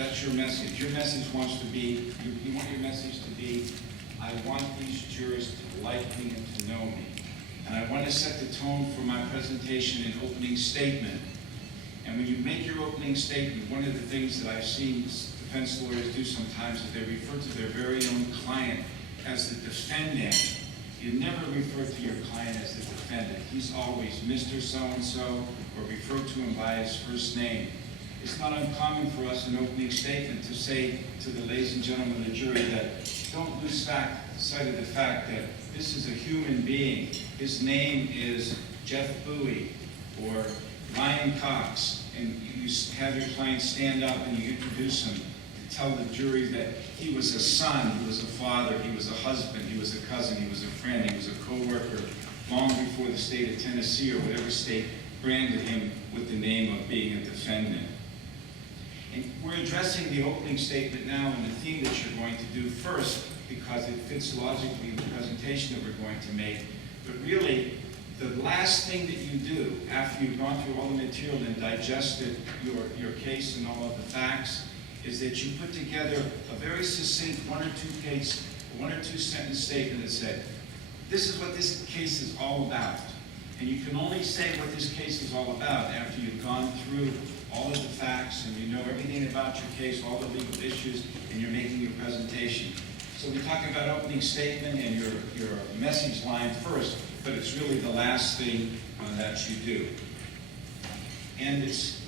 That's your message. Your message wants to be, you want your message to be, I want these jurors to like me and to know me. And I want to set the tone for my presentation and opening statement. And when you make your opening statement, one of the things that I've seen defense lawyers do sometimes is they refer to their very own client as the defendant. You never refer to your client as the defendant. He's always Mr. So-and-so, or refer to him by his first name. It's not uncommon for us in opening statement to say to the ladies and gentlemen of the jury that don't lose sight of the fact that this is a human being. His name is Jeff Bowie or Ryan Cox, and you have your client stand up and you introduce him to tell the jury that he was a son, he was a father, he was a husband, he was a cousin, he was a friend, he was a co-worker long before the state of Tennessee or whatever state branded him with the name of being a defendant. And we're addressing the opening statement now and the theme that you're going to do first because it fits logically in the presentation that we're going to make. But really, the last thing that you do after you've gone through all the material and digested your case and all of the facts is that you put together a very succinct one or two sentence statement that said, this is what this case is all about. And you can only say what this case is all about after you've gone through all of the facts and you know everything about your case, all the legal issues, and you're making your presentation. So we talk about opening statement and your message line first, but it's really the last thing that you do. And it's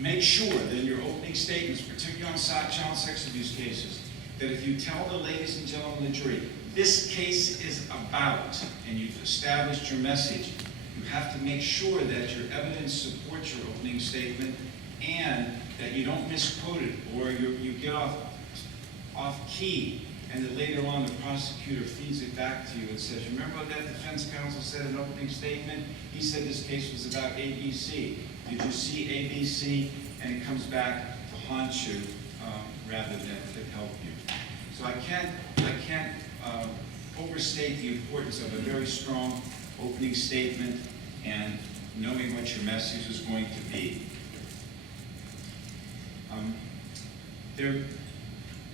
make sure that in your opening statements, particularly on child sex abuse cases, that if you tell the ladies and gentlemen of the jury, this case is about, and you've established your message, you have to make sure that your evidence supports your opening statement and that you don't misquote it or you get off key, and that later on the prosecutor feeds it back to you and says, remember what that defense counsel said in opening statement? He said this case was about ABC. Did you see ABC? And it comes back to haunt you rather than to help you. So I can't overstate the importance of a very strong opening statement and knowing what your message is going to be.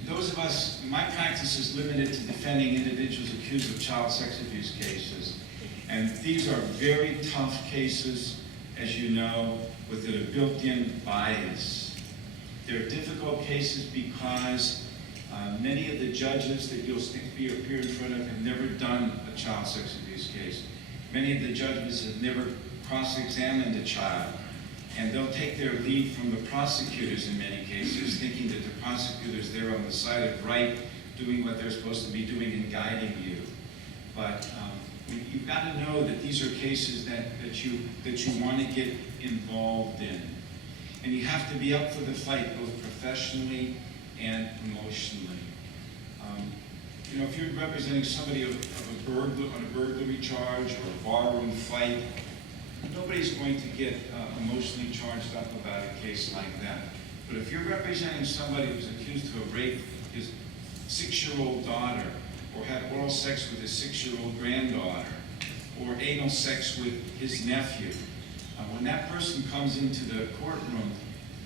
Those of us, my practice is limited to defending individuals accused of child sex abuse cases. And these are very tough cases, as you know, with a built-in bias. They're difficult cases because many of the judges that you'll appear in front of have never done a child sex abuse case. Many of the judges have never cross-examined a child. And they'll take their lead from the prosecutors in many cases, thinking that the prosecutor's there on the side of right, doing what they're supposed to be doing and guiding you. But you've got to know that these are cases that you want to get involved in. And you have to be up for the fight, both professionally and emotionally. You know, if you're representing somebody on a burglary charge or a barroom fight, nobody's going to get emotionally charged up about a case like that. But if you're representing somebody who's accused of raping his 6-year-old daughter, or had oral sex with his 6-year-old granddaughter, or anal sex with his nephew, when that person comes into the courtroom,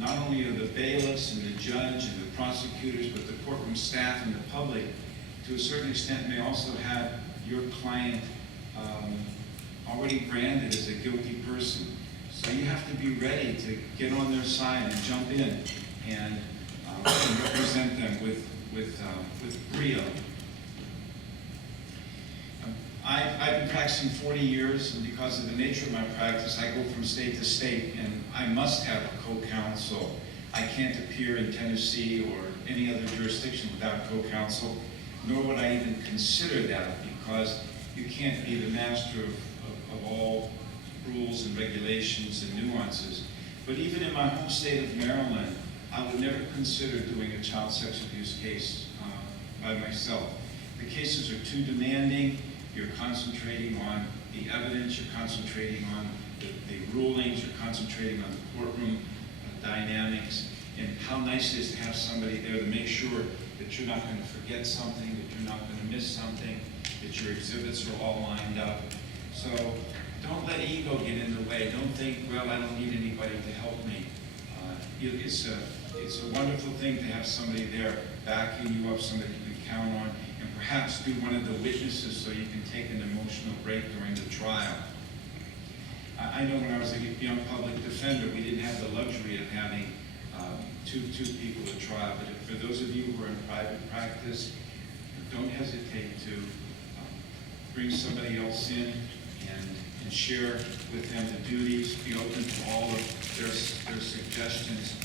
not only are the bailiffs and the judge and the prosecutors, but the courtroom staff and the public, to a certain extent, may also have your client already branded as a guilty person. So you have to be ready to get on their side and jump in and represent them with brio. I've been practicing 40 years, and because of the nature of my practice, I go from state to state, and I must have a co-counsel. I can't appear in Tennessee or any other jurisdiction without co-counsel, nor would I even consider that, because you can't be the master of all rules and regulations and nuances. But even in my home state of Maryland, I would never consider doing a child sex abuse case by myself. The cases are too demanding. You're concentrating on the evidence, you're concentrating on the rulings, you're concentrating on the courtroom dynamics, and how nice it is to have somebody there to make sure that you're not going to forget something, that you're not going to miss something, that your exhibits are all lined up. So don't let ego get in the way. Don't think, well, I don't need anybody to help me. it's a wonderful thing to have somebody there backing you up, somebody you can count on, and perhaps be one of the witnesses so you can take an emotional break during the trial. I know when I was a young public defender, we didn't have the luxury of having two people at trial, but for those of you who are in private practice, don't hesitate to bring somebody else in and share with them the duties, be open to all of their suggestions.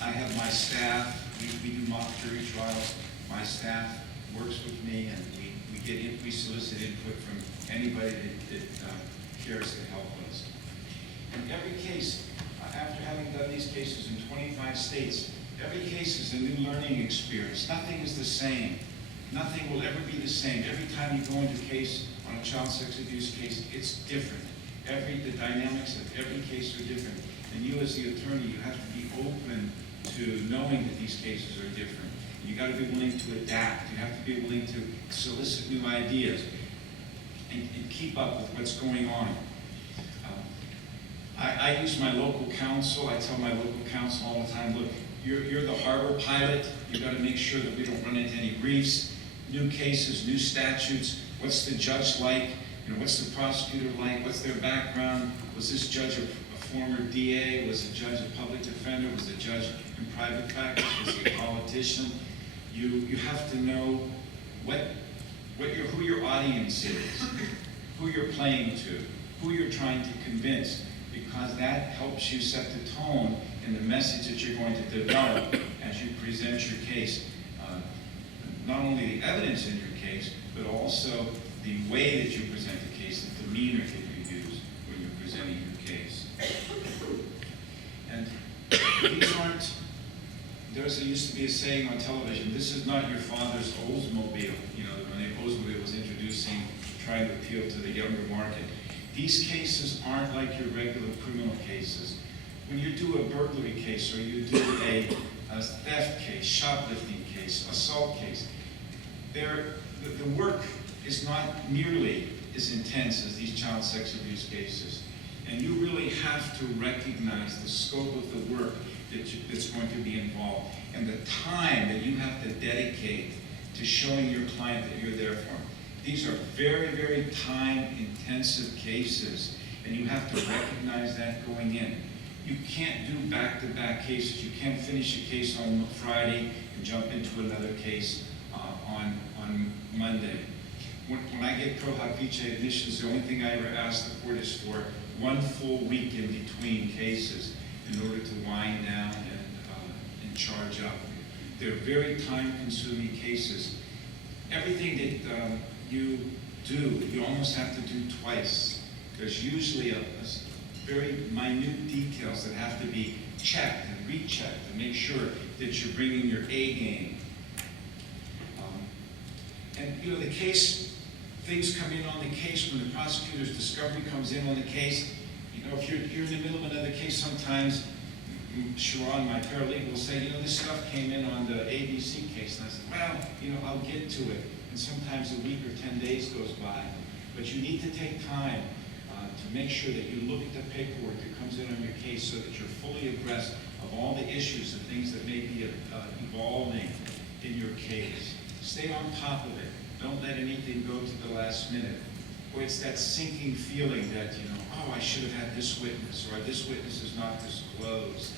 I have my staff, we do mock jury trials. My staff works with me, and we solicit input from anybody that cares to help us. And every case, after having done these cases in 25 states, every case is a new learning experience. Nothing is the same. Nothing will ever be the same. Every time you go into a case, on a child sex abuse case, it's different. The dynamics of every case are different. And you as the attorney, you have to be open to knowing that these cases are different. You got to be willing to adapt. You have to be willing to solicit new ideas and keep up with what's going on. I use my local counsel. I tell my local counsel all the time, look, you're the harbor pilot. You've got to make sure that we don't run into any reefs, new cases, new statutes. What's the judge like? What's the prosecutor like? What's their background? Was this judge a former DA? Was the judge a public defender? Was the judge in private practice? Was he a politician? You have to know who your audience is, who you're playing to, who you're trying to convince, because that helps you set the tone in the message that you're going to develop as you present your case. Not only the evidence in your case, but also the way that you present the case, the demeanor that you use when you're presenting your case. And these aren't, there used to be a saying on television, this is not your father's Oldsmobile, when the Oldsmobile was trying to appeal to the younger market. These cases aren't like your regular criminal cases. When you do a burglary case, or you do a theft case, shoplifting case, assault case, the work is not nearly as intense as these child sex abuse cases. And you really have to recognize the scope of the work that's going to be involved, and the time that you have to dedicate to showing your client that you're there for them. These are very, very time-intensive cases, and you have to recognize that going in. You can't do back-to-back cases. You can't finish a case on Friday and jump into another case on Monday. When I get pro hoc vice admissions, the only thing I ever ask the court is for 1 full week in between cases in order to wind down and charge up. They're very time-consuming cases. Everything that you do, you almost have to do twice. There's usually a very minute details that have to be checked and rechecked to make sure that you're bringing your A game. And the case, things come in on the case when the prosecutor's discovery comes in on the case. If you're in the middle of another case, sometimes Sharon, my paralegal, will say, this stuff came in on the ABC case. And I said, well, I'll get to it. And sometimes a week or 10 days goes by. But you need to take time to make sure that you look at the paperwork that comes in on your case so that you're fully abreast of all the issues and things that may be evolving in your case. Stay on top of it. Don't let anything go to the last minute. Or it's that sinking feeling that, I should have had this witness, or this witness is not disclosed.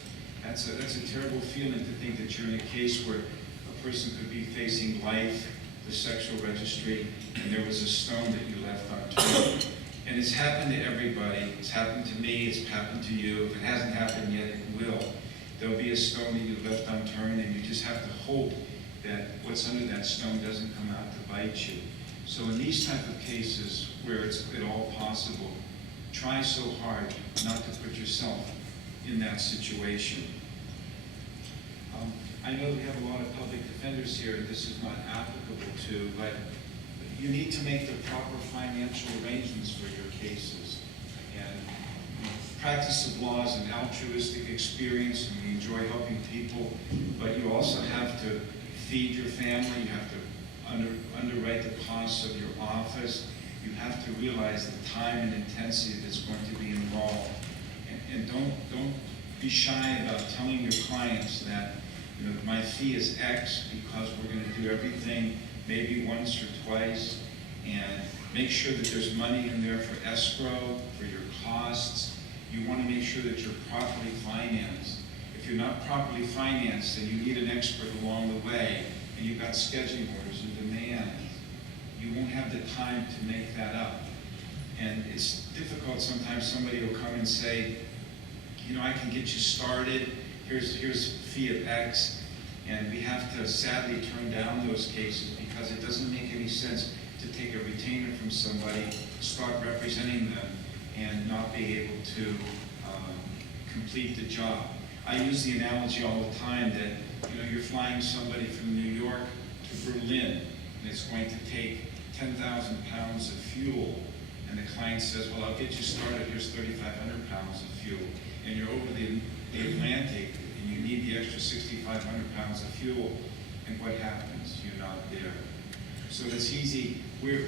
That's a terrible feeling to think that you're in a case where a person could be facing life, the sexual registry, and there was a stone that you left unturned. And it's happened to everybody. It's happened to me. It's happened to you. If it hasn't happened yet, it will. There'll be a stone that you left unturned, and you just have to hope that what's under that stone doesn't come out to bite you. So in these type of cases where it's at all possible, try so hard not to put yourself in that situation. I know we have a lot of public defenders here, and this is not applicable to, but you need to make the proper financial arrangements for your cases. And practice of law is an altruistic experience, and we enjoy helping people, but you also have to feed your family. You have to underwrite the costs of your office. You have to realize the time and intensity that's going to be involved. And don't be shy about telling your clients that, my fee is X because we're going to do everything maybe once or twice, and make sure that there's money in there for escrow, for your costs. You want to make sure that you're properly financed. If you're not properly financed and you need an expert along the way, and you've got scheduling orders and demands, you won't have the time to make that up. And it's difficult sometimes. Somebody will come and say, I can get you started, here's a fee of X, and we have to sadly turn down those cases because it doesn't make any sense to take a retainer from somebody, start representing them, and not be able to complete the job. I use the analogy all the time that you're flying somebody from New York to Berlin, and it's going to take 10,000 pounds of fuel. And the client says, well, I'll get you started, here's 3,500 pounds of fuel. And you're over the Atlantic, and you need the extra 6,500 pounds of fuel. And what happens? You're not there. So it's easy. We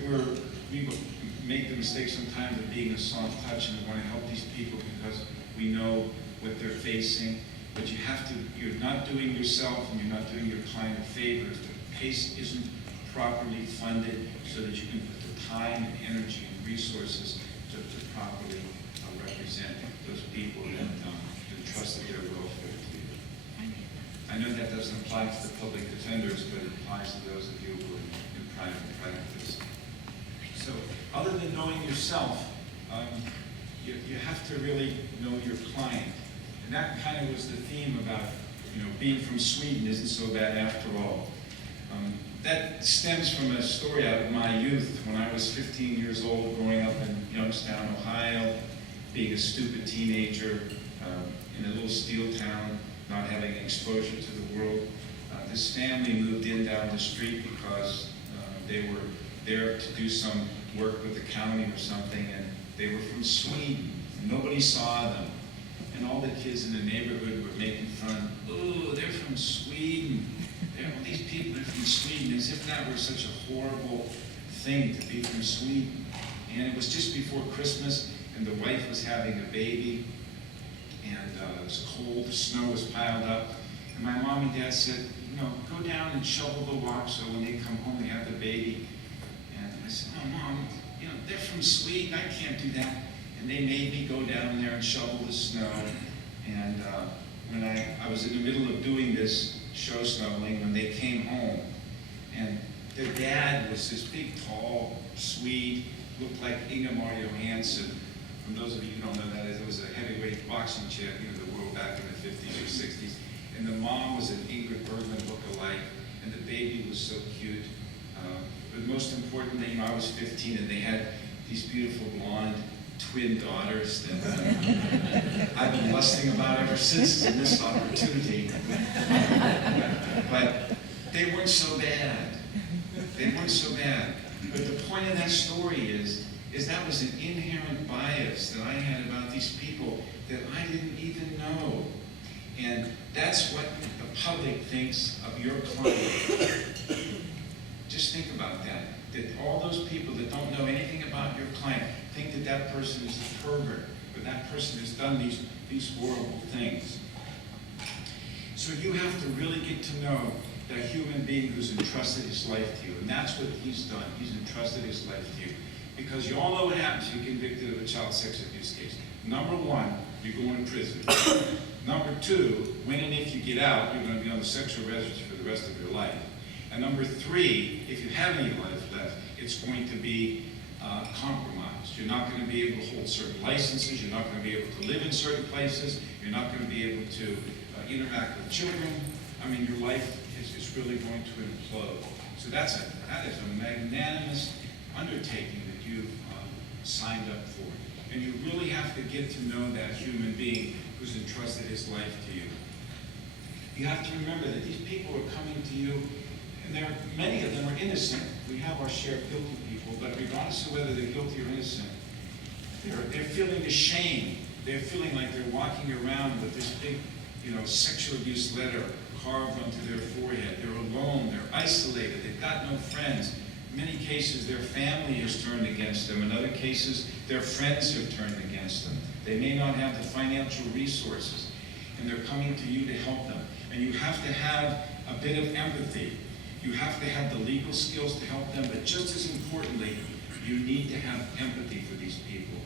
make the mistake sometimes of being a soft touch, and we want to help these people because we know what they're facing. But you're not doing yourself and you're not doing your client a favor if the case isn't properly funded so that you can put the time and energy and resources to properly represent those people and entrust their welfare to you. I know that doesn't apply to the public defenders, but it applies to those of you who are in private practice. So, other than knowing yourself, you have to really know your client. And that kind of was the theme about, being from Sweden isn't so bad after all. That stems from a story out of my youth when I was 15 years old, growing up in Youngstown, Ohio, being a stupid teenager in a little steel town, not having exposure to the world. This family moved in down the street because they were there to do some work with the county or something, and they were from Sweden. And nobody saw them. And all the kids in the neighborhood were making fun. Oh, they're from Sweden. These people are from Sweden, as if that were such a horrible thing to be from Sweden. And it was just before Christmas, and the wife was having a baby, and it was cold, the snow was piled up. And my mom and dad said, go down and shovel the walk so when they come home they have the baby. And I said, oh, Mom, they're from Sweden, I can't do that. And they made me go down there and shovel the snow. And when I was in the middle of doing this show shoveling, when they came home, and their dad was this big, tall Swede, looked like Ingemar Johansson. From those of you who don't know that, it was a heavyweight boxing champion of the world back in the 50s or 60s. And the mom was an Ingrid Bergman look-alike, and the baby was so cute. But most importantly, I was 15, and they had these beautiful blonde twin daughters that I've been lusting about ever since I missed opportunity. But they weren't so bad. They weren't so bad. But the point of that story is that was an inherent bias that I had about these people that I didn't even know. And that's what the public thinks of your client. Just think about that. That all those people that don't know anything about your client think that that person is a pervert, or that person has done these horrible things. So you have to really get to know that human being who's entrusted his life to you. And that's what he's done. He's entrusted his life to you. Because you all know what happens if you're convicted of a child sex abuse case. Number one, you're going to prison. Number two, when and if you get out, you're going to be on the sexual register for the rest of your life. And number three, if you have any life left, it's going to be compromised. You're not going to be able to hold certain licenses. You're not going to be able to live in certain places. You're not going to be able to interact with children. I mean, your life is really going to implode. So that is a magnanimous undertaking that you've signed up for. And you really have to get to know that human being who's entrusted his life to you. You have to remember that these people are coming to you, and many of them are innocent. We have our share of guilty people, but regardless of whether they're guilty or innocent, they're feeling ashamed. They're feeling like they're walking around with this big, sexual abuse letter carved onto their forehead. They're alone. They're isolated. They've got no friends. In many cases, their family has turned against them. In other cases, their friends have turned against them. They may not have the financial resources. and they're coming to you to help them. And you have to have a bit of empathy. You have to have the legal skills to help them, but just as importantly, you need to have empathy for these people.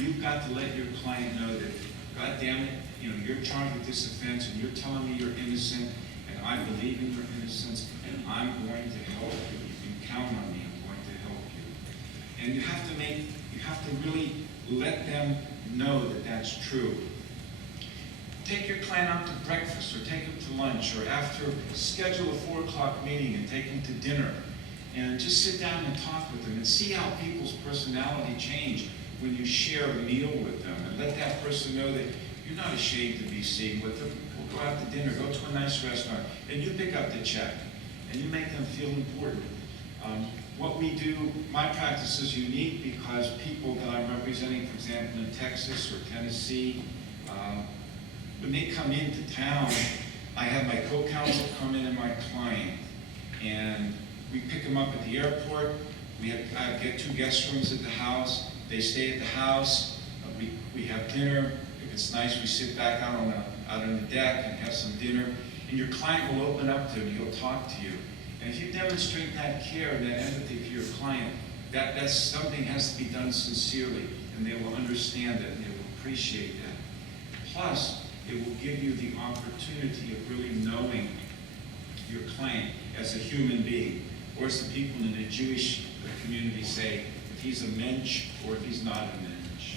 You've got to let your client know that, God damn it, you're charged with this offense, and you're telling me you're innocent, and I believe in your innocence, and I'm going to help you. You can count on me. I'm going to help you. And you have to really let them know that that's true. Take your client out to breakfast, or take them to lunch, or schedule a 4 o'clock meeting and take them to dinner. And just sit down and talk with them and see how people's personality change when you share a meal with them. And let that person know that you're not ashamed to be seen with them. We'll go out to dinner, go to a nice restaurant, and you pick up the check. And you make them feel important. What we do, my practice is unique because people that I'm representing, for example, in Texas or Tennessee, when they come into town, I have my co-counsel come in and my client. And we pick them up at the airport. I get 2 guest rooms at the house. They stay at the house. We have dinner. If it's nice, we sit back out on the deck and have some dinner. And your client will open up to you. He'll talk to you. And if you demonstrate that care and that empathy for your client, that's something has to be done sincerely, and they will understand it and they will appreciate that. Plus, it will give you the opportunity of really knowing your client as a human being, or as the people in the Jewish community say, if he's a mensch or if he's not a mensch.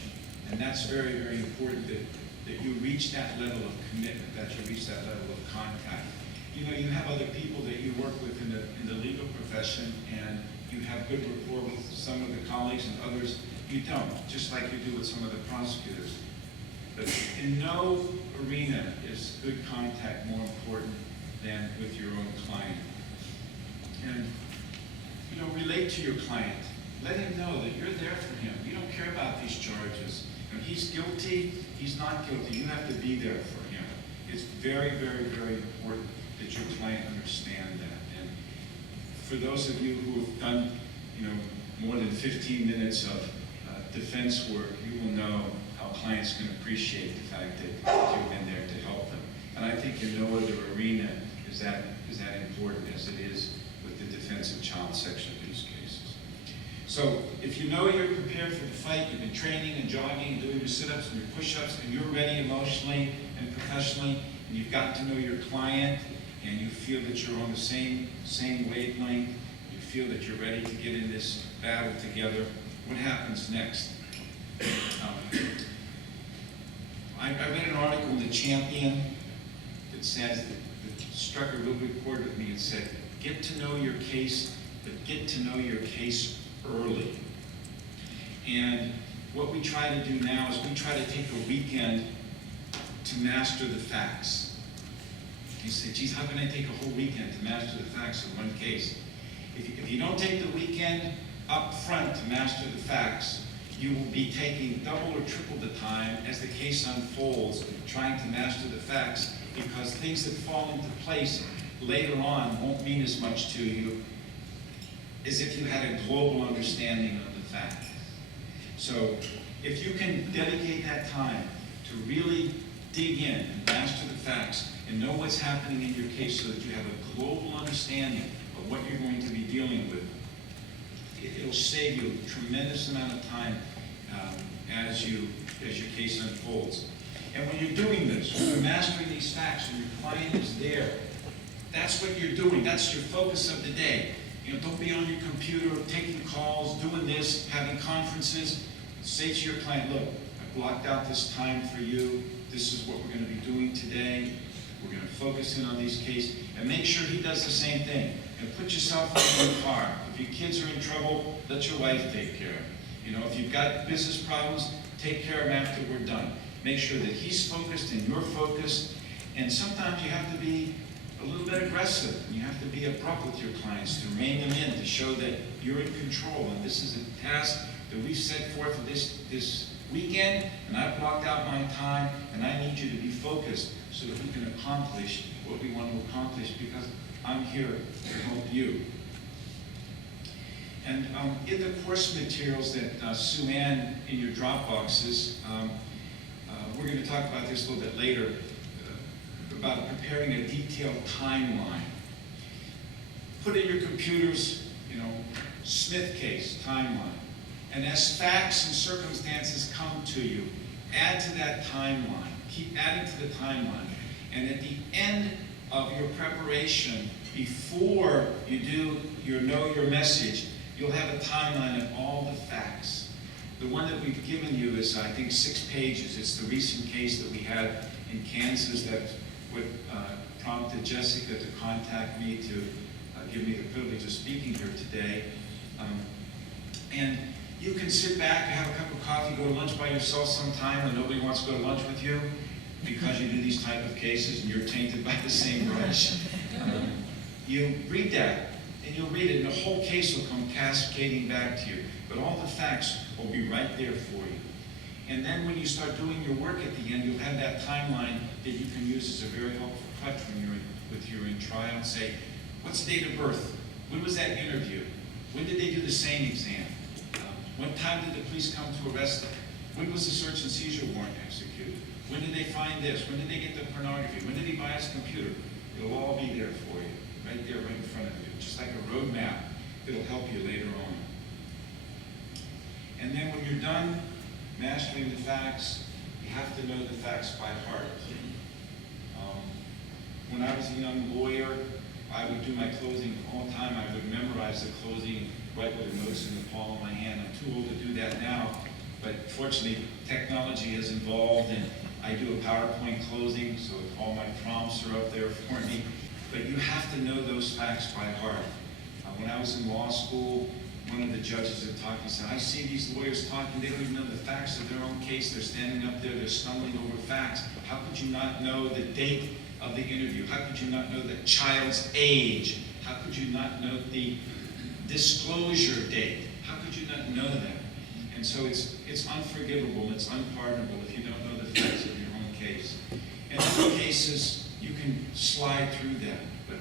And that's very, very important that you reach that level of commitment, that you reach that level of contact. You have other people that you work with in the legal profession, and you have good rapport with some of the colleagues, and others you don't, just like you do with some of the prosecutors. But in no arena is good contact more important than with your own client. And relate to your client. Let him know that you're there for him. You don't care about these charges. He's guilty, he's not guilty. You have to be there for him. It's very, very, very important that your client understand that. And for those of you who have done, more than 15 minutes of defense work, you will know how clients can appreciate the fact that you've been there to help them. And I think in no other arena is that important as it is with the defense of child sexual abuse cases. So if you know you're prepared for the fight, you've been training and jogging and doing your sit-ups and your push-ups, and you're ready emotionally and professionally, and you've gotten to know your client, and you feel that you're on the same wavelength, you feel that you're ready to get in this battle together, what happens next? I read an article in The Champion that says, that struck a real good chord with me. It said, get to know your case, but get to know your case early. And what we try to do now is we try to take a weekend to master the facts. You say, geez, how can I take a whole weekend to master the facts of one case? If you don't take the weekend up front to master the facts, you will be taking double or triple the time as the case unfolds, trying to master the facts, because things that fall into place later on won't mean as much to you as if you had a global understanding of the fact. So if you can dedicate that time to really dig in and master the facts and know what's happening in your case so that you have a global understanding of what you're going to be dealing with, it'll save you a tremendous amount of time as your case unfolds. And when you're doing this, when you're mastering these facts, when your client is there, that's what you're doing. That's your focus of the day. Don't be on your computer, taking calls, doing this, having conferences. Say to your client, look, I blocked out this time for you. This is what we're going to be doing today. We're going to focus in on these cases. And make sure he does the same thing. And put yourself in your car. If your kids are in trouble, let your wife take care of them. If you've got business problems, take care of them after we're done. Make sure that he's focused and you're focused. And sometimes you have to be a little bit aggressive. You have to be abrupt with your clients to rein them in, to show that you're in control. And this is a task that we've set forth for this weekend, and I've blocked out my time, and I need you to be focused so that we can accomplish what we want to accomplish, because I'm here to help you. And in the course materials that Sue Ann in your drop boxes, we're going to talk about this a little bit later. about preparing a detailed timeline. Put in your computers, Smith case, timeline. And as facts and circumstances come to you, add to that timeline. Keep adding to the timeline. And at the end of your preparation, before you do your know your message, you'll have a timeline of all the facts. The one that we've given you is, I think, 6 pages. It's the recent case that we had in Kansas that prompted Jessica to contact me to give me the privilege of speaking here today. And you can sit back, have a cup of coffee, go to lunch by yourself sometime when nobody wants to go to lunch with you because you do these type of cases and you're tainted by the same grudge. You read that, and you'll read it, and the whole case will come cascading back to you. But all the facts will be right there for you. And then when you start doing your work at the end, you'll have that timeline that you can use as a very helpful crutch when you're in trial. Say, what's the date of birth? When was that interview? When did they do the same exam? What time did the police come to arrest them? When was the search and seizure warrant executed? When did they find this? When did they get the pornography? When did he buy his computer? It'll all be there for you, right there, right in front of you. Just like a road map. It'll help you later on. And then when you're done mastering the facts, you have to know the facts by heart. When I was a young lawyer, I would do my closing all the time. I would memorize the closing, write with a notice in the palm of my hand. I'm too old to do that now, but fortunately, technology has evolved, and I do a PowerPoint closing, so all my prompts are up there for me. But you have to know those facts by heart. When I was in law school, one of the judges had talked and said, I see these lawyers talking, they don't even know the facts of their own case. They're standing up there, they're stumbling over facts. How could you not know the date of the interview? How could you not know the child's age? How could you not know the disclosure date? How could you not know that? And so it's unforgivable, it's unpardonable if you don't know the facts of your own case. In other cases, you can slide through that, but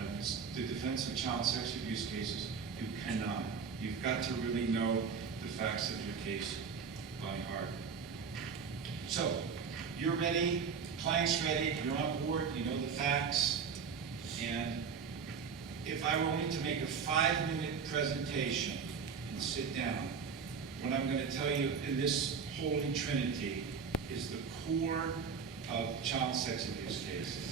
the defense of child sex abuse cases, you cannot. You've got to really know the facts of your case by heart. So, you're ready, client's ready, you're on board, you know the facts, and if I were only to make a 5-minute presentation and sit down, what I'm going to tell you in this Holy Trinity is the core of child sex abuse cases.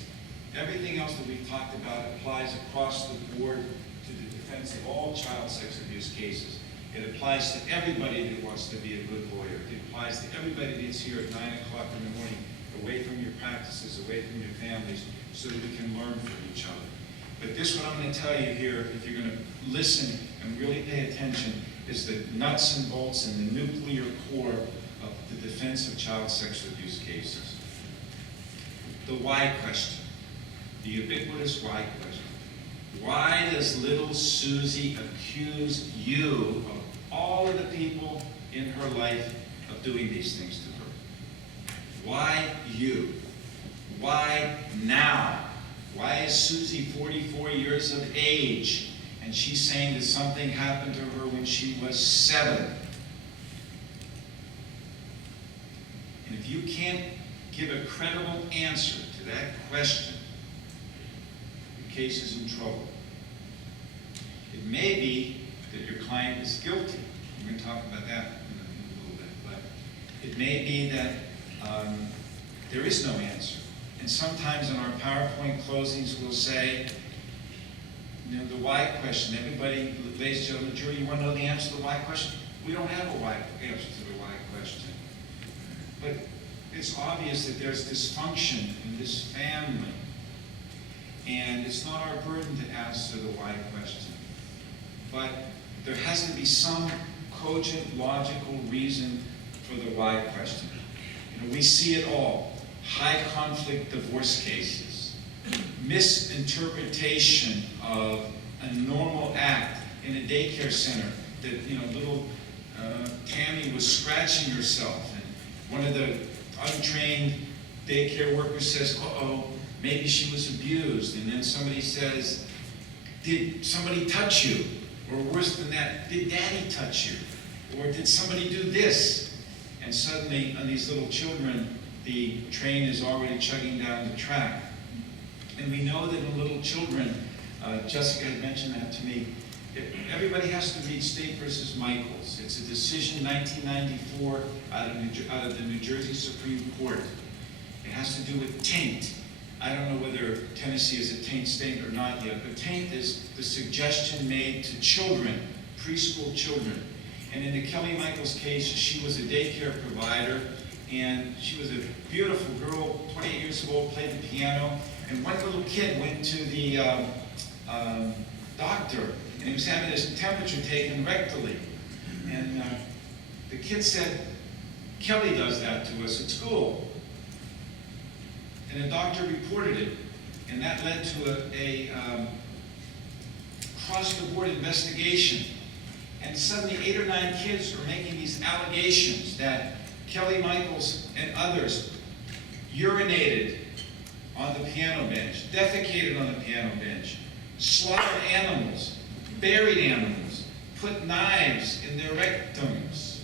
Everything else that we've talked about applies across the board to the defense of all child sex abuse cases. It applies to everybody that wants to be a good lawyer. It applies to everybody that's here at 9 o'clock in the morning, away from your practices, away from your families, so that we can learn from each other. But this, what I'm going to tell you here, if you're going to listen and really pay attention, is the nuts and bolts and the nuclear core of the defense of child sex abuse cases. The why question. The ubiquitous why question. Why does little Susie accuse you of all of the people in her life of doing these things to her? Why you? Why now? Why is Susie 44 years of age and she's saying that something happened to her when she was 7? And if you can't give a credible answer to that question, your case is in trouble. It may be that your client is guilty. We're going to talk about that in a little bit. But it may be that there is no answer. And sometimes in our PowerPoint closings we'll say, the why question. Everybody, ladies and gentlemen, jury, you want to know the answer to the why question? We don't have a why answer to the why question. But it's obvious that there's dysfunction in this family. And it's not our burden to answer the why question. But there has to be some cogent, logical reason for the why question. We see it all. High conflict divorce cases, misinterpretation of a normal act in a daycare center that, little Tammy was scratching herself, and one of the untrained daycare workers says, uh-oh, maybe she was abused, and then somebody says, did somebody touch you? Or worse than that, did daddy touch you? Or did somebody do this? And suddenly, on these little children, the train is already chugging down the track. And we know that in little children, Jessica had mentioned that to me, everybody has to read State versus Michaels. It's a decision 1994 out of the New Jersey Supreme Court. It has to do with taint. I don't know whether Tennessee is a taint state or not yet, but taint is the suggestion made to children, preschool children. And in the Kelly Michaels case, she was a daycare provider, and she was a beautiful girl, 28 years old, played the piano. And one little kid went to the doctor, and he was having his temperature taken rectally. And the kid said, "Kelly does that to us at school." And the doctor reported it, and that led to a across-the-board investigation. And suddenly 8 or 9 kids are making these allegations that Kelly Michaels and others urinated on the piano bench, defecated on the piano bench, slaughtered animals, buried animals, put knives in their rectums,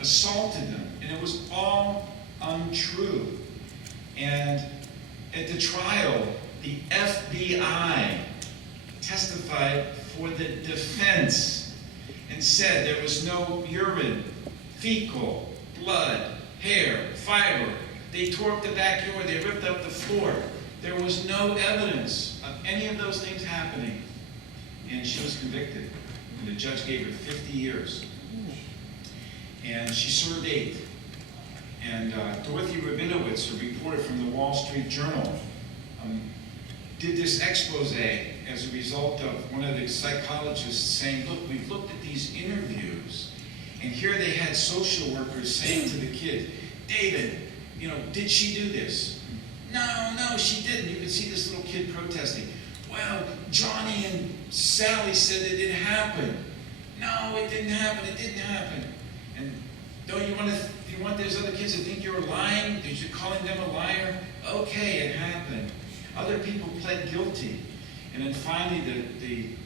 assaulted them, and it was all untrue. And at the trial, the FBI testified for the defense and said there was no urine, fecal, blood, hair, fiber. They tore up the backyard, they ripped up the floor. There was no evidence of any of those things happening. And she was convicted. And the judge gave her 50 years. And she served 8. And Dorothy Rabinowitz, a reporter from the Wall Street Journal, did this expose as a result of one of the psychologists saying, look, we've looked at these interviews, and here they had social workers saying to the kid, David, did she do this? No, she didn't. You could see this little kid protesting. Well, Johnny and Sally said it didn't happen. No, it didn't happen. And don't you want those other kids to think you're lying? That you're calling them a liar? Okay, it happened. Other people pled guilty. And then finally, the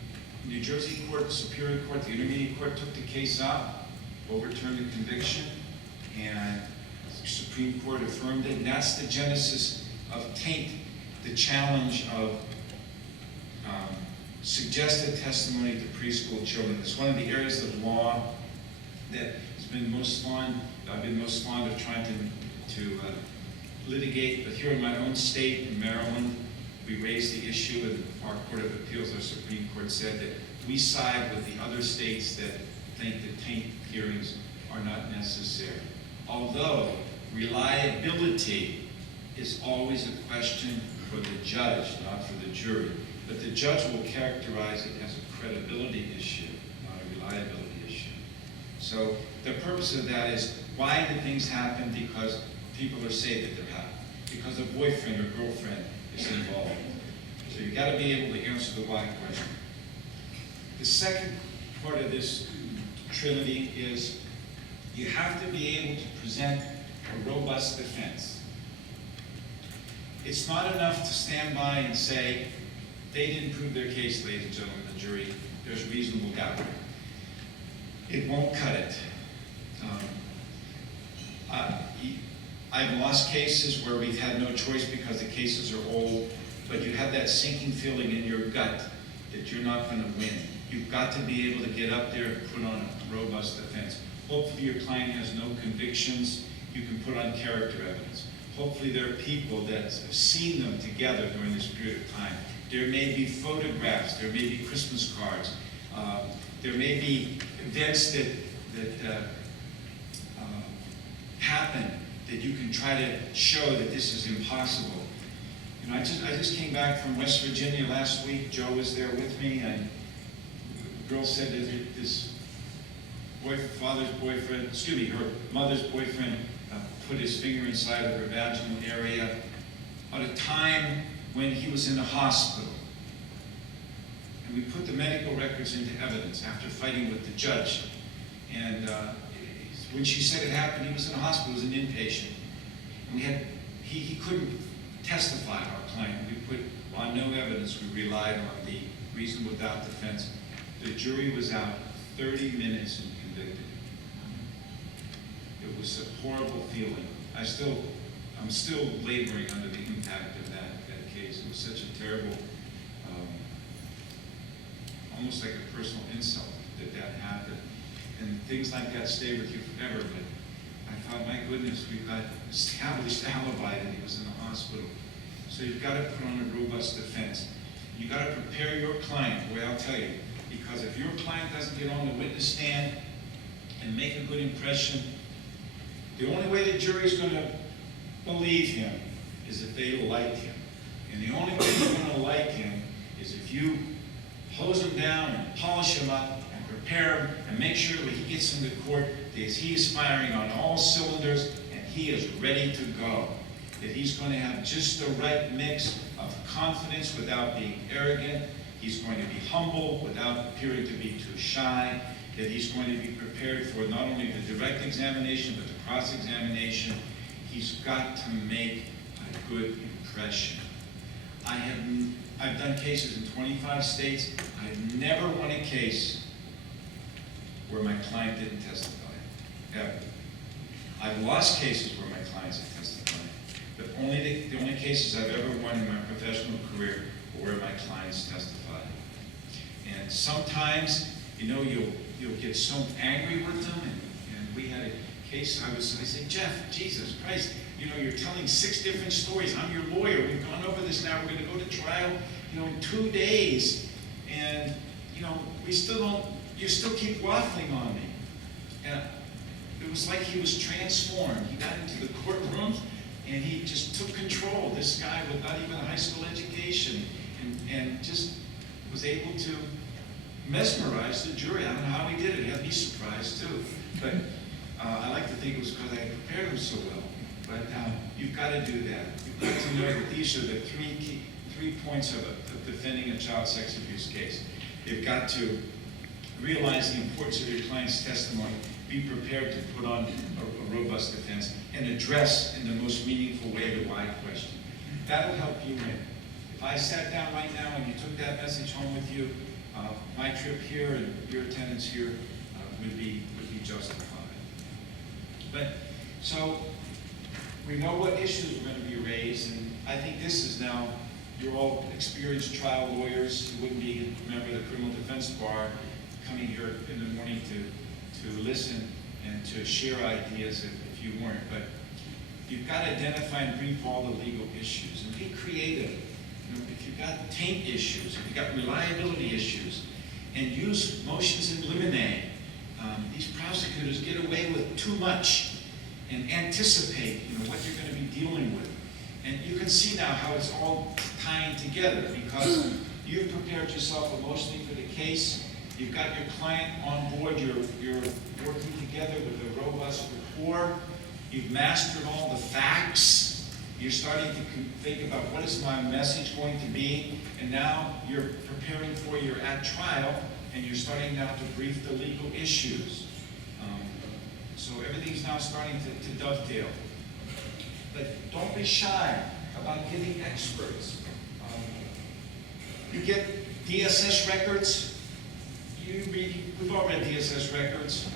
New Jersey Court, Superior Court, the Intermediate Court took the case up, overturned the conviction, and the Supreme Court affirmed it. And that's the genesis of taint, the challenge of suggested testimony to preschool children. It's one of the areas of law that I've been most fond of trying to litigate. But here in my own state, in Maryland, we raised the issue, and our Court of Appeals, our Supreme Court, said that we side with the other states that think that taint hearings are not necessary. Although reliability is always a question for the judge, not for the jury. But the judge will characterize it as a credibility issue, not a reliability issue. So the purpose of that is, why did things happen? Because people are saying that they're happening. Because a boyfriend or girlfriend is involved. So you've got to be able to answer the why question. The second part of this trinity is you have to be able to present a robust defense. It's not enough to stand by and say, they didn't prove their case, ladies and gentlemen of the jury. There's reasonable doubt. It won't cut it. I've lost cases where we've had no choice because the cases are old, but you have that sinking feeling in your gut that you're not going to win. You've got to be able to get up there and put on a robust defense. Hopefully your client has no convictions. You can put on character evidence. Hopefully there are people that have seen them together during this period of time. There may be photographs, there may be Christmas cards, there may be events that happen that you can try to show that this is impossible. I just came back from West Virginia last week. Joe was there with me, and the girl said that this her mother's boyfriend put his finger inside of her vaginal area at a time when he was in the hospital. And we put the medical records into evidence after fighting with the judge. And when she said it happened, he was in the hospital, he was an inpatient. And he couldn't testify, our client. We put on no evidence, we relied on the reasonable doubt defense. The jury was out 30 minutes and convicted. It was a horrible feeling. I'm still laboring under the impact of that case. It was such a terrible, almost like a personal insult that happened. And things like that stay with you forever. But I thought, my goodness, we've got established alibi that he was in the hospital. So you've got to put on a robust defense. You've got to prepare your client, the way I'll tell you. Because if your client doesn't get on the witness stand and make a good impression, the only way the jury's going to believe him is if they like him. And the only way they're going to like him is if you hose him down and polish him up and prepare him and make sure that he gets into court that he is firing on all cylinders and he is ready to go. That he's going to have just the right mix of confidence without being arrogant. He's going to be humble without appearing to be too shy. That he's going to be prepared for not only the direct examination, but the cross-examination. He's got to make a good impression. I've done cases in 25 states. I've never won a case where my client didn't testify, ever. I've lost cases where my clients have testified, but the only cases I've ever won in my professional career were where my clients testified. And sometimes, you know, you'll get so angry with them, and we had a case, I said, Jeff, Jesus Christ, you know, you're telling 6 different stories. I'm your lawyer. We've gone over this now. We're going to go to trial, you know, in 2 days. And, you know, you still keep waffling on me. And it was like he was transformed. He got into the courtroom and he just took control. This guy without even a high school education and just was able to mesmerize the jury. I don't know how he did it. He had me surprised too. But I like to think it was because I had prepared him so well. But you've got to do that. You've got to know that these are the three points of defending a child sex abuse case. You've got to realize the importance of your client's testimony, be prepared to put on a robust defense, and address in the most meaningful way the why question. That'll help you win. If I sat down right now and you took that message home with you, my trip here and your attendance here would be justified. But so we know what issues are going to be raised, and I think this is now, you're all experienced trial lawyers. You wouldn't be a member of the criminal defense bar coming here in the morning to listen and to share ideas if you weren't. But you've got to identify and brief all the legal issues and be creative. You know, if you've got taint issues, if you've got reliability issues, and use motions in limine. These prosecutors get away with too much and anticipate, you know, what you're going to be dealing with. And you can see now how it's all tying together because you've prepared yourself emotionally for the case. You've got your client on board. You're working together with a robust rapport. You've mastered all the facts. You're starting to think about what is my message going to be. And now you're preparing for your at trial, and you're starting now to brief the legal issues. So everything's now starting to dovetail. But don't be shy about getting experts. You get DSS records. We've all read DSS records.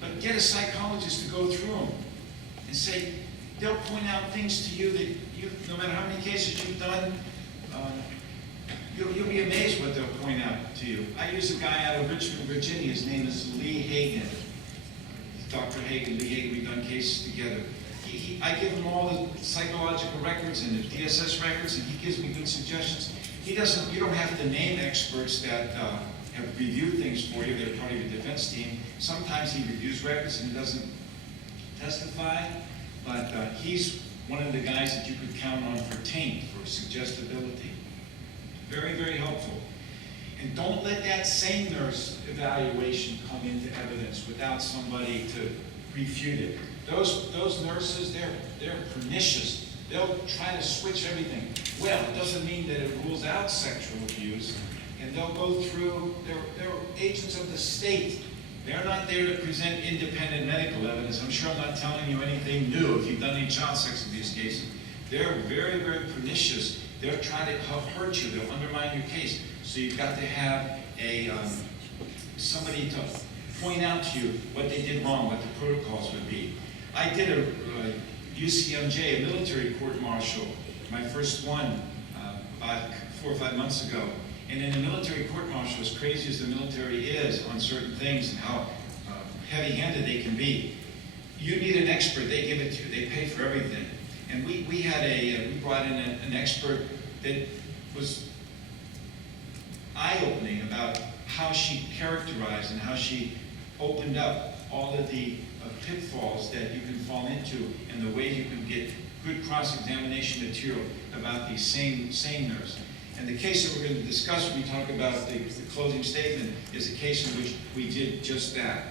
But get a psychologist to go through them and say, they'll point out things to you that no matter how many cases you've done, you'll be amazed what they'll point out to you. I use a guy out of Richmond, Virginia. His name is Lee Hagan. Dr. Hagan, Lee Hagan, we've done cases together. I give him all the psychological records and the DSS records, and he gives me good suggestions. You don't have to name experts that have reviewed things for you. They're part of your defense team. Sometimes he reviews records and he doesn't testify, but he's one of the guys that you could count on for taint, for suggestibility. Very, very helpful. And don't let that same nurse evaluation come into evidence without somebody to refute it. Those nurses, they're pernicious. They'll try to switch everything. Well, it doesn't mean that it rules out sexual abuse. And they'll go through, they're agents of the state. They're not there to present independent medical evidence. I'm sure I'm not telling you anything new if you've done any child sex abuse cases. They're very, very pernicious. They'll try to hurt you. They'll undermine your case. So you've got to have somebody to point out to you what they did wrong, what the protocols would be. I did a UCMJ, a military court-martial, my first one 4 or 5 months ago. And in a military court-martial, as crazy as the military is on certain things and how heavy-handed they can be, you need an expert. They give it to you. They pay for everything. And we brought in an expert that was eye-opening about how she characterized and how she opened up all of the pitfalls that you can fall into and the way you can get good cross-examination material about these same nerves. And the case that we're going to discuss when we talk about the closing statement is a case in which we did just that.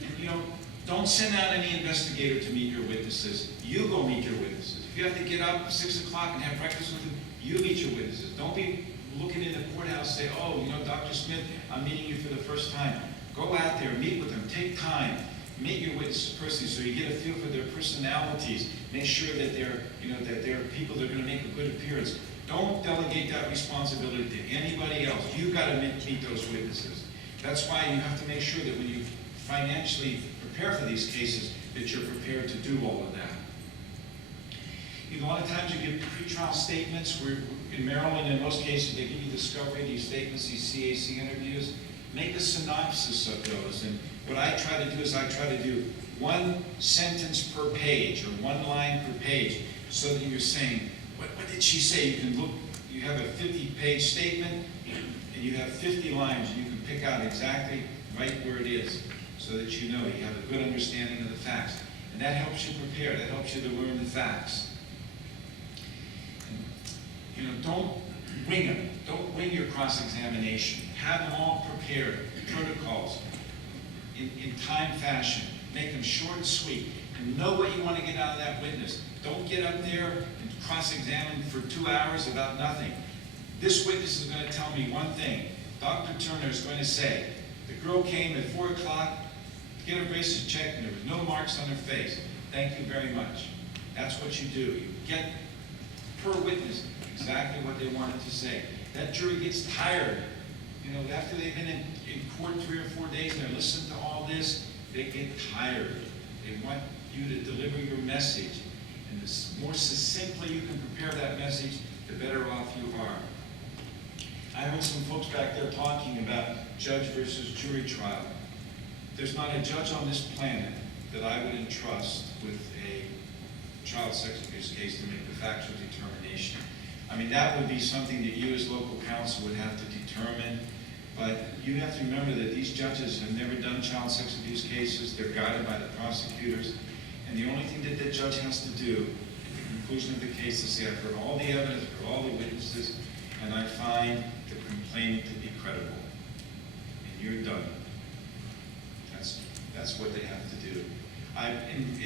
And, don't send out any investigator to meet your witnesses. You go meet your witnesses. If you have to get up at 6 o'clock and have breakfast with them, you meet your witnesses. Don't be looking in the courthouse and say, oh, Dr. Smith, I'm meeting you for the first time. Go out there, meet with them, take time, meet your witnesses personally so you get a feel for their personalities. Make sure that they're people that are going to make a good appearance. Don't delegate that responsibility to anybody else. You've got to meet those witnesses. That's why you have to make sure that when you financially prepare for these cases, that you're prepared to do all of that. A lot of times you get pretrial statements where in Maryland, in most cases, they give you discovery, these statements, these CAC interviews. Make a synopsis of those. And what I try to do is I try to do 1 sentence per page or 1 line per page so that you're saying, what did she say? You can look, you have a 50-page statement and you have 50 lines and you can pick out exactly right where it is so that you have a good understanding of the facts. And that helps you prepare, that helps you to learn the facts. Don't wing them. Don't wing your cross-examination. Have them all prepared, protocols, in time fashion. Make them short and sweet. And know what you want to get out of that witness. Don't get up there and cross-examine for 2 hours about nothing. This witness is going to tell me one thing. Dr. Turner is going to say, the girl came at 4 o'clock to get her braces checked and there was no marks on her face. Thank you very much. That's what you do. You get per witness exactly what they wanted to say. That jury gets tired. After they've been in court 3 or 4 days and they're listening to all this, they get tired. They want you to deliver your message. And the more succinctly you can prepare that message, the better off you are. I heard some folks back there talking about judge versus jury trial. There's not a judge on this planet that I would entrust with a child sex abuse case to make the factual determination. That would be something that you as local counsel would have to determine. But you have to remember that these judges have never done child sex abuse cases. They're guided by the prosecutors. And the only thing that the judge has to do at the conclusion of the case is say, I've heard all the evidence, I've heard all the witnesses, and I find the complainant to be credible. And you're done. That's what they have to do.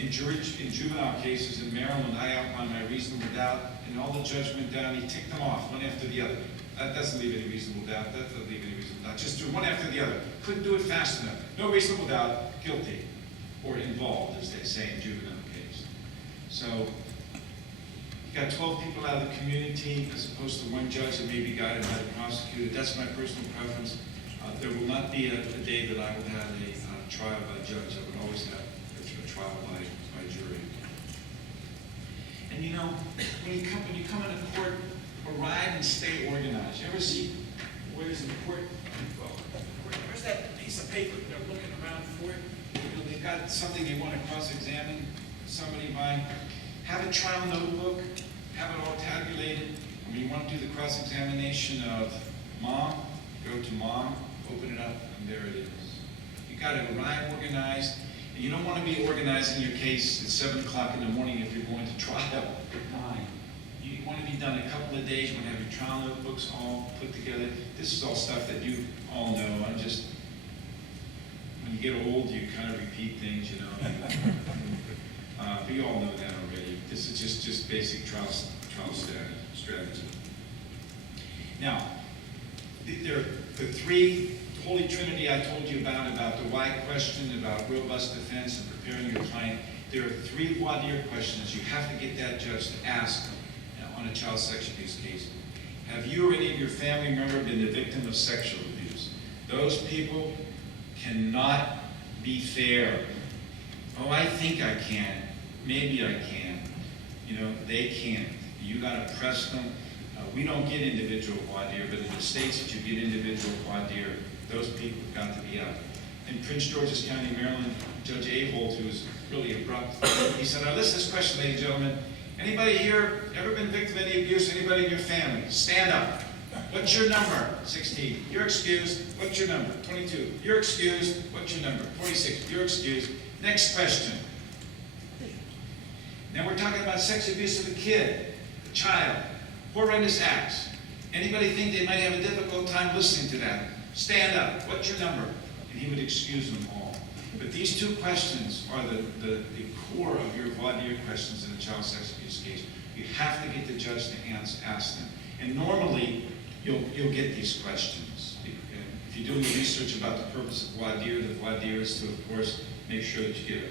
In juvenile cases in Maryland, I outlined my reasonable doubt, and all the judge went down, he ticked them off one after the other. That doesn't leave any reasonable doubt. That doesn't leave any reasonable doubt. Just do one after the other. Couldn't do it fast enough. No reasonable doubt, guilty, or involved, as they say in juvenile case. So you got 12 people out of the community as opposed to one judge that may be guided by the prosecutor. That's my personal preference. There will not be a day that I will have a trial by judge. I would always have a trial by jury. And when you come into court, arrive and stay organized. You ever see lawyers in court? Well, where's that piece of paper they're looking around for? They've got something they want to cross-examine somebody by. Have a trial notebook. Have it all tabulated. When you want to do the cross-examination of mom, go to mom, open it up, and there it is. You got to arrive organized. And you don't want to be organizing your case at 7 o'clock in the morning if you're going to trial at 9. You want to be done a couple of days. You want to have your trial notebooks all put together. This is all stuff that you all know. When you get old, you kind of repeat things, but you all know that already. This is just basic trial strategy. Now, there are the 3 Holy Trinity I told you about the why question, about robust defense and preparing your client. There are 3 voir dire questions you have to get that judge to ask on a child sex abuse case. Have you or any of your family member been the victim of sexual abuse? Those people cannot be fair. Oh, I think I can. Maybe I can. They can't. You got to press them. We don't get individual voir dire, but in the states that you get individual voir dire, those people have got to be out. In Prince George's County, Maryland, Judge Ahold, who was really abrupt, he said, now listen to this question, ladies and gentlemen. Anybody here ever been victim of any abuse? Anybody in your family? Stand up. What's your number? 16. You're excused. What's your number? 22. You're excused. What's your number? 26. You're excused. Next question. Now we're talking about sex abuse of a kid, a child, horrendous acts. Anybody think they might have a difficult time listening to that? Stand up. What's your number? And he would excuse them all. But these two questions are the core of your voir dire questions in a child sex abuse case. You have to get the judge to ask them. And normally, you'll get these questions. If you're doing research about the purpose of voir dire, the voir dire is to, of course, make sure that you get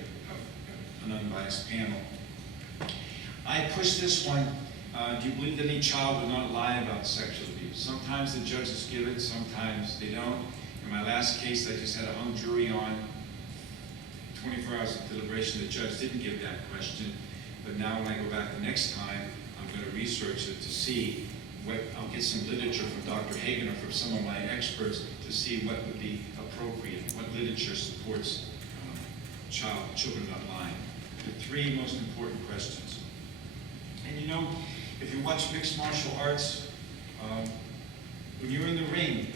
an unbiased panel. I pushed this one. Do you believe that any child would not lie about sexual abuse? Sometimes the judges give it, sometimes they don't. In my last case, I just had a hung jury on. 24 hours of deliberation, the judge didn't give that question. But now when I go back the next time, I'm going to research it to see what, I'll get some literature from Dr. Hagen or from some of my experts to see what would be appropriate, what literature supports children not lying. The three most important questions. And you know, if you watch mixed martial arts, when you're in the ring,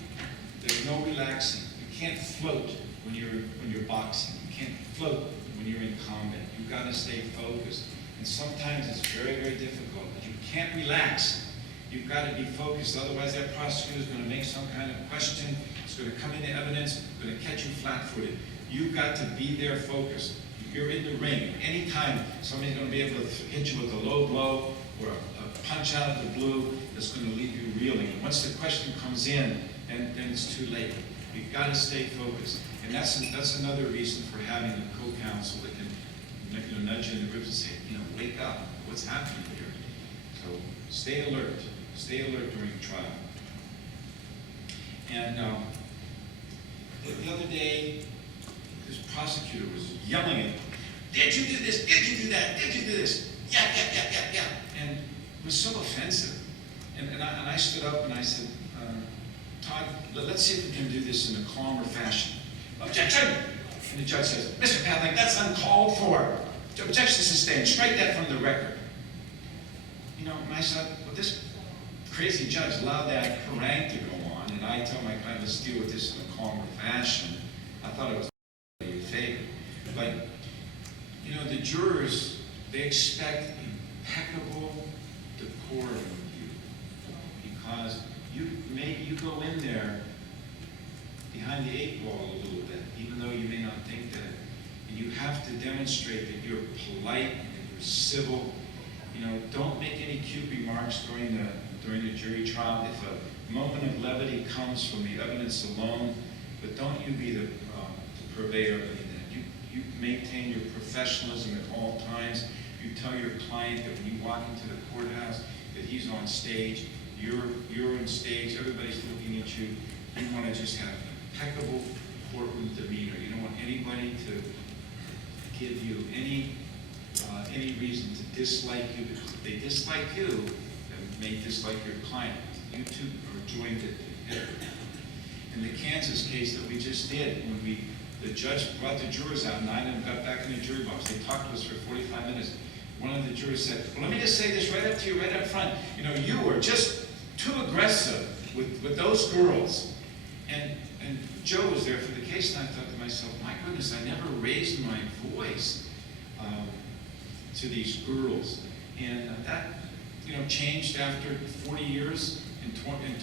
there's no relaxing. You can't float when you're boxing. You can't float when you're in combat. You've got to stay focused. And sometimes it's very, very difficult. But you can't relax. You've got to be focused. Otherwise, that prosecutor is going to make some kind of question. It's going to come into evidence. It's going to catch you flat-footed. You've got to be there focused. You're in the ring. Anytime somebody's going to be able to hit you with a low blow or a punch out of the blue that's going to leave you reeling. And once the question comes in, then it's too late. You've got to stay focused. And that's another reason for having a co-counsel that can nudge you in the ribs and say, wake up. What's happening here? So stay alert. Stay alert during the trial. And the other day, this prosecutor was yelling at me. Did you do this? Did you do that? Did you do this? Yeah. And it was so offensive. And I stood up and I said, Todd, let's see if we can do this in a calmer fashion. Objection! And the judge says, Mr. Pavlinic, that's uncalled for. Objection to sustain. Strike that from the record. And I said, well, this crazy judge allowed that harangue to go on, and I tell my client, let's deal with this in a calmer fashion. I thought it was in favor. But, the jurors, they expect impeccable decorum of you. Because you go in there behind the 8 ball a little bit, even though you may not think that. And you have to demonstrate that you're polite and you're civil. Don't make any cute remarks during the jury trial. If a moment of levity comes from the evidence alone, but don't you be the purveyor of that. You maintain your professionalism at all times. You tell your client that when you walk into the courthouse that he's on stage, you're on stage, everybody's looking at you. You want to just have impeccable courtroom demeanor. You don't want anybody to give you any reason to dislike you. Because if they dislike you, they may dislike your client. You two are joined together. In the Kansas case that we just did, when the judge brought the jurors out, 9 of them got back in the jury box. They talked to us for 45 minutes. One of the jurors said, well, let me just say this right up to you, right up front. You were just too aggressive with those girls. And Joe was there for the case, and I thought to myself, my goodness, I never raised my voice to these girls. And that, changed after 40 years in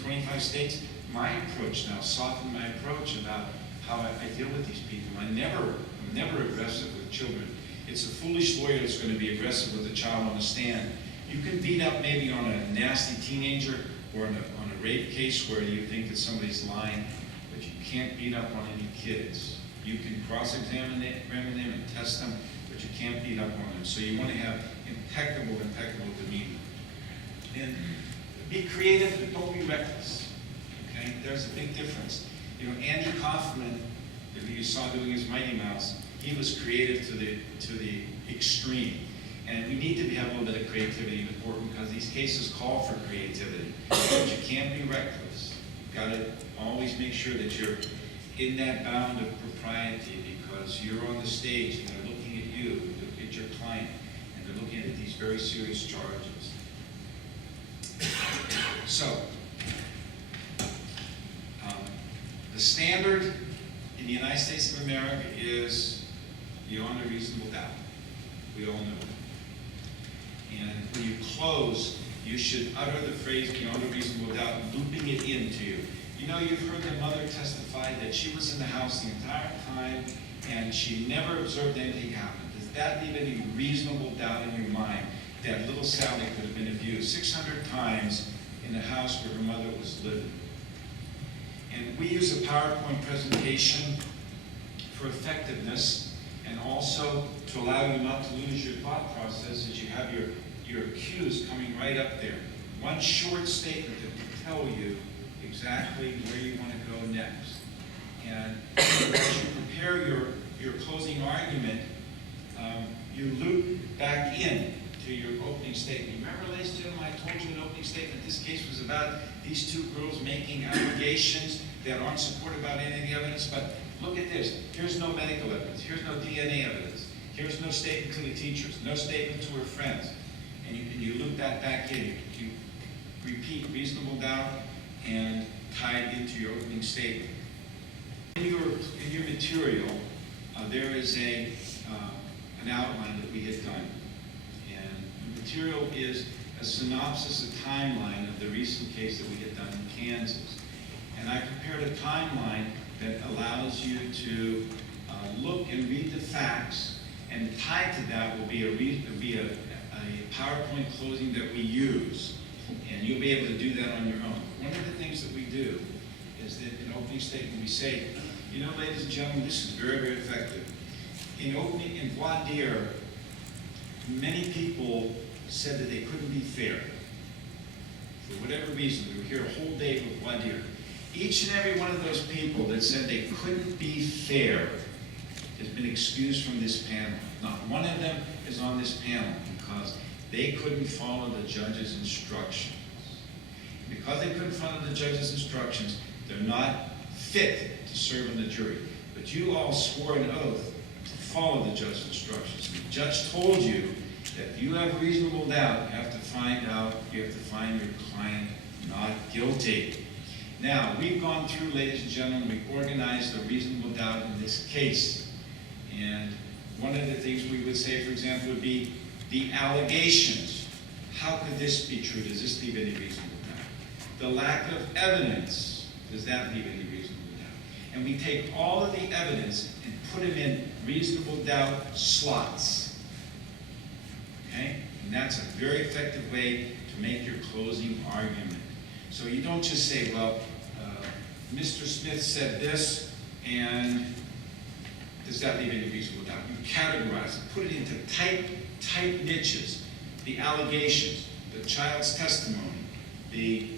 25 states. My approach now softened my approach about how I deal with these people. I'm never aggressive with children. It's a foolish lawyer that's going to be aggressive with a child on the stand. You can beat up maybe on a nasty teenager or on a rape case where you think that somebody's lying, but you can't beat up on any kids. You can cross-examine them and test them, but you can't beat up on them. So you want to have impeccable demeanor. And be creative, but don't be reckless. Okay? There's a big difference. Andy Kaufman, who you saw doing his Mighty Mouse, he was creative to the extreme. And we need to have a little bit of creativity in the courtroom because these cases call for creativity. But you can't be reckless. You've got to always make sure that you're in that bound of propriety because you're on the stage and they're looking at you, look at your client, and they're looking at these very serious charges. So, the standard in the United States of America is beyond a reasonable doubt. We all know it. And when you close, you should utter the phrase beyond a reasonable doubt, looping it into you. You know, you've heard the mother testify that she was in the house the entire time and she never observed anything happen. Does that leave any reasonable doubt in your mind that little Sally could have been abused 600 times in the house where her mother was living? And we use a PowerPoint presentation for effectiveness and also to allow you not to lose your thought process as you have your cues coming right up there. One short statement that will tell you exactly where you want to go next. And as you prepare your closing argument, you loop back in to your opening statement. Remember, ladies and gentlemen, I told you in the opening statement this case was about these two girls making allegations that aren't supported by any of the evidence, but look at this. Here's no medical evidence. Here's no DNA evidence. Here's no statement to the teachers, no statement to her friends. And you loop that back in. You repeat reasonable doubt and tie it into your opening statement. In your material, there is an outline that we had done. And the material is a synopsis, a timeline of the recent case that we had done in Kansas. And I prepared a timeline that allows you to look and read the facts, and tied to that will be a PowerPoint closing that we use. And you'll be able to do that on your own. One of the things that we do is that in opening statement we say, you know, ladies and gentlemen, this is very, very effective. In voir dire, many people said that they couldn't be fair. For whatever reason, we were here a whole day with voir dire. Each and every one of those people that said they couldn't be fair has been excused from this panel. Not one of them is on this panel because they couldn't follow the judge's instructions. Because they couldn't follow the judge's instructions, they're not fit to serve in the jury. But you all swore an oath to follow the judge's instructions. The judge told you that if you have reasonable doubt, you have to find your client not guilty. Now, we've gone through, ladies and gentlemen, we've organized the reasonable doubt in this case. And one of the things we would say, for example, would be the allegations. How could this be true? Does this leave any reasonable doubt? The lack of evidence. Does that leave any reasonable doubt? And we take all of the evidence and put them in reasonable doubt slots. Okay? And that's a very effective way to make your closing argument. So you don't just say, well, Mr. Smith said this, and does that leave any reasonable doubt? You categorize it, put it into tight niches. The allegations, the child's testimony, the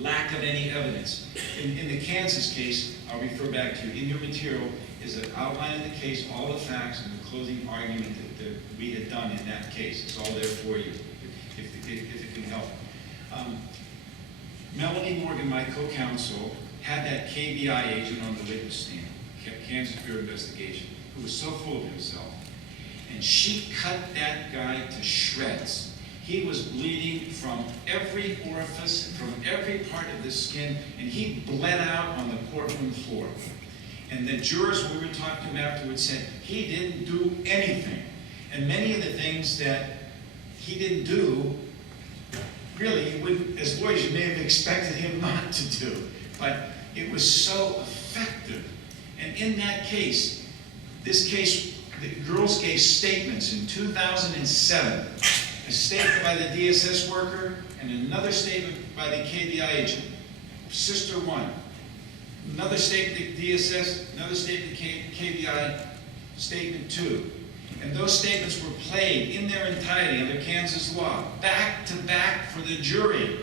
lack of any evidence. In the Kansas case, I'll refer back to you. In your material is an outline of the case, all the facts, and the closing argument that we had done in that case. It's all there for you, if it can help. Melanie Morgan, my co-counsel, had that KBI agent on the witness stand, Kansas Bureau of Investigation, who was so full of himself. And she cut that guy to shreds. He was bleeding from every orifice, from every part of the skin, and he bled out on the courtroom floor. And the jurors, when we were talking to him afterwards, said he didn't do anything. And many of the things that he didn't do, really, you wouldn't, as lawyers, you may have expected him not to do. But it was so effective. And in that case, this case, the girls gave statements in 2007. A statement by the DSS worker and another statement by the KBI agent. Sister one. Another statement to DSS, another statement to KBI, statement two. And those statements were played in their entirety under Kansas law, back to back for the jury.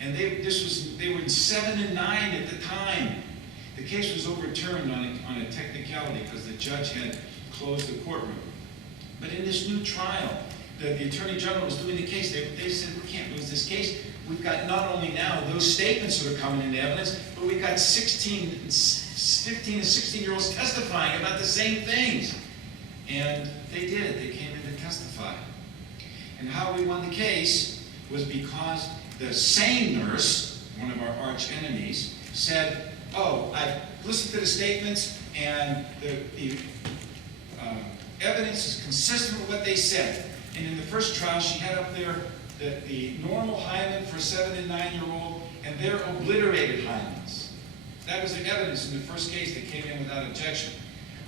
And they were in 7 and 9 at the time. The case was overturned on a technicality because the judge had closed the courtroom. But in this new trial, the Attorney General was doing the case, they said, we can't lose this case. We've got not only now those statements that are coming into evidence, but we've got 15 and 16-year-olds testifying about the same things. And they did. They came in to testify. And how we won the case was because the same nurse, one of our arch enemies, said, oh, I've listened to the statements, and the evidence is consistent with what they said. And in the first trial, she had up there the normal hymen for a 7- and 9-year-old, and their obliterated hymens. That was the evidence in the first case that came in without objection.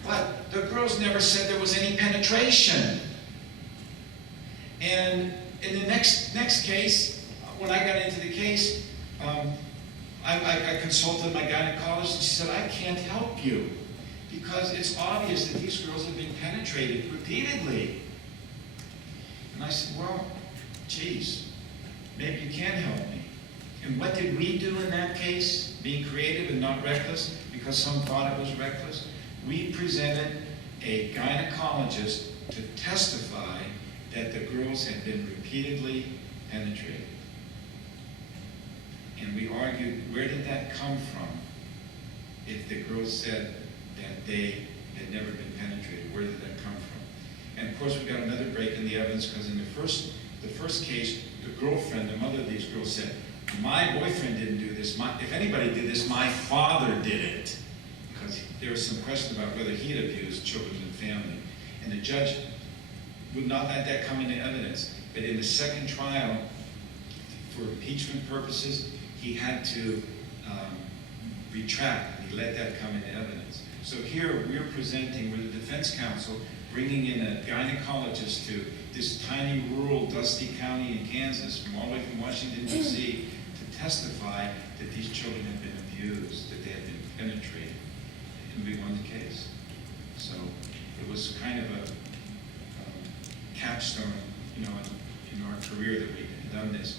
But the girls never said there was any penetration. And in the next case, when I got into the case, I consulted my gynecologist, and she said, I can't help you because it's obvious that these girls have been penetrated repeatedly. And I said, well, geez, maybe you can help me. And what did we do in that case? Being creative and not reckless, because some thought it was reckless. We presented a gynecologist to testify that the girls had been repeatedly penetrated. And we argued, where did that come from? If the girls said that they had never been penetrated, where did that come from? And of course, we got another break in the evidence, because in the first case, the girlfriend, the mother of these girls, said, my boyfriend didn't do this. If anybody did this, my father did it. Because there was some question about whether he had abused children and family. And the judge would not let that come into evidence. But in the second trial, for impeachment purposes, he had to retract, and he let that come into evidence. So here we're presenting, with the defense counsel, bringing in a gynecologist to this tiny, rural, dusty county in Kansas, from all the way from Washington, D.C., to testify that these children had been abused, that they had been penetrated, and we won the case. So it was kind of a capstone, in our career that we had done this.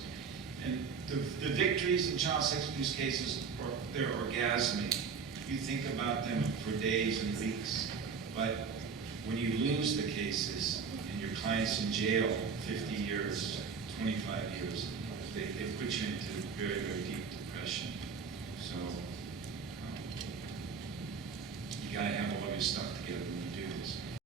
And the victories in child sex abuse cases, they're orgasmic. You think about them for days and weeks, but when you lose the cases and your client's in jail 50 years, 25 years, they put you into very, very deep